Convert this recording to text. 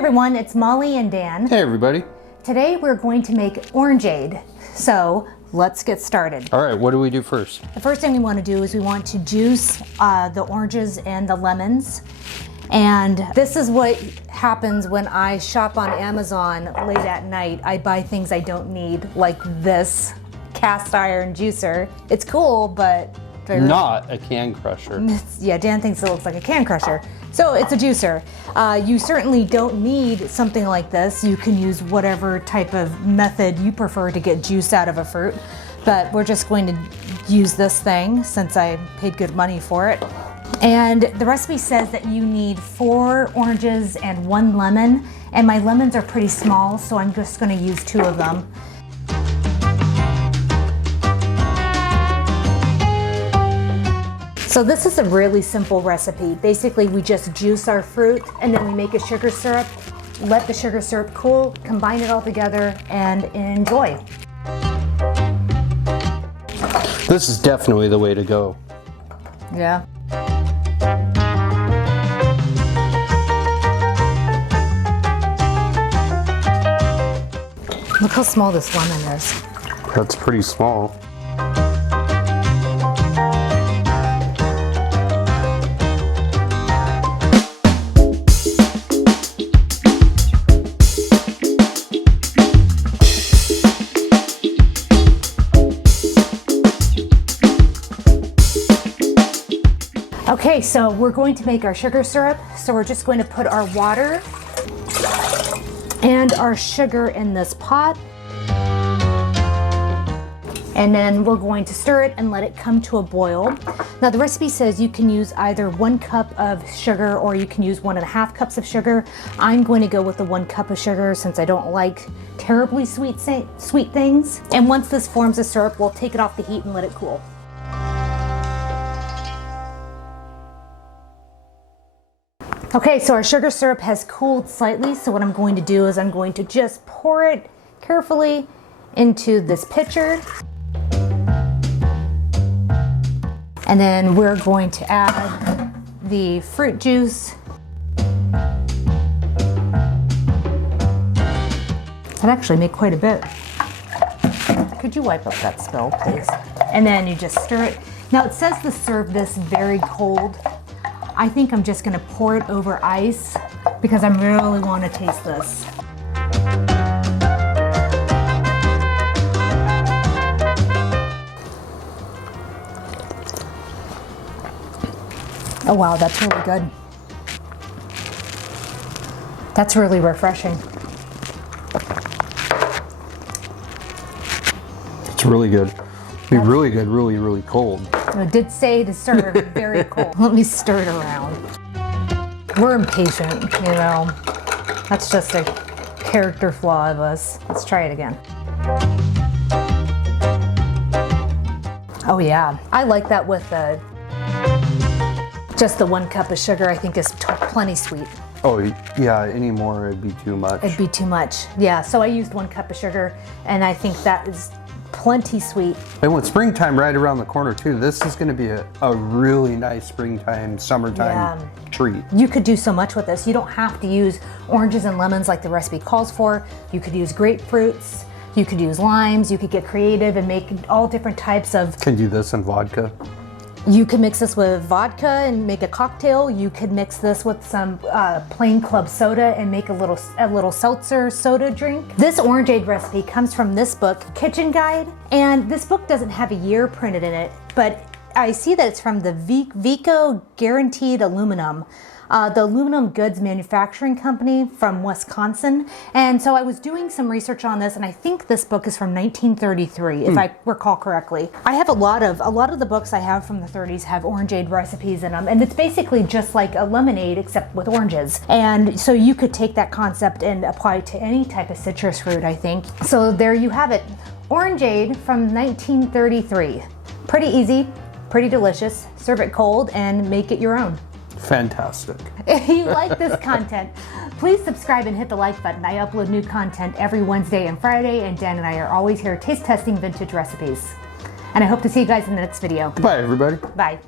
everyone, it's Molly and Dan. Hey everybody. Today we're going to make Orangeade. So let's get started. All right, what do we do first? The first thing we want to do is we want to juice the oranges and the lemons. And this is what happens when I shop on Amazon late at night. I buy things I don't need, like this cast iron juicer. It's cool, but not a can crusher. Yeah, Dan thinks it looks like a can crusher. So it's a juicer. You certainly don't need something like this. You can use whatever type of method you prefer to get juice out of a fruit. But we're just going to use this thing since I paid good money for it. And the recipe says that you need 4 oranges and 1 lemon. And my lemons are pretty small, so I'm just going to use 2 of them. So this is a really simple recipe. Basically, we just juice our fruit and then we make a sugar syrup, let the sugar syrup cool, combine it all together, and enjoy. This is definitely the way to go. Yeah. Look how small this lemon is. That's pretty small. Okay, so we're going to make our sugar syrup. So we're just going to put our water and our sugar in this pot. And then we're going to stir it and let it come to a boil. Now the recipe says you can use either 1 cup of sugar or you can use 1.5 cups of sugar. I'm going to go with the 1 cup of sugar since I don't like terribly sweet things. And once this forms a syrup, we'll take it off the heat and let it cool. Okay, so our sugar syrup has cooled slightly, so what I'm going to do is I'm going to just pour it carefully into this pitcher. And then we're going to add the fruit juice. That actually made quite a bit. Could you wipe up that spill, please? And then you just stir it. Now it says to serve this very cold. I think I'm just gonna pour it over ice because I really want to taste this. Oh wow, that's really good. That's really refreshing. It's really good. Be really good, really, really cold. It did say to serve very cold. Let me stir it around. We're impatient, you know. That's just a character flaw of us. Let's try it again. Oh yeah, I like that with just the 1 cup of sugar. I think is plenty sweet. Oh yeah, any more it'd be too much. It'd be too much. Yeah, so I used 1 cup of sugar and I think that is plenty sweet. And with springtime right around the corner too, this is going to be a really nice springtime, summertime treat. You could do so much with this. You don't have to use oranges and lemons like the recipe calls for. You could use grapefruits, you could use limes, you could get creative and make all different types of... Can do this in vodka. You could mix this with vodka and make a cocktail. You could mix this with some plain club soda and make a little seltzer soda drink. This Orangeade recipe comes from this book, Kitchen Guide, and this book doesn't have a year printed in it, but I see that it's from the Vico Guaranteed Aluminum, the aluminum goods manufacturing company from Wisconsin. And so I was doing some research on this, and I think this book is from 1933, if I recall correctly. I have a lot of the books I have from the 30s have Orangeade recipes in them, and it's basically just like a lemonade except with oranges. And so you could take that concept and apply it to any type of citrus fruit, I think. So there you have it, Orangeade from 1933. Pretty easy, pretty delicious. Serve it cold and make it your own. Fantastic. If you like this content, please subscribe and hit the like button. I upload new content every Wednesday and Friday, and Dan and I are always here taste testing vintage recipes. And I hope to see you guys in the next video. Bye, everybody. Bye.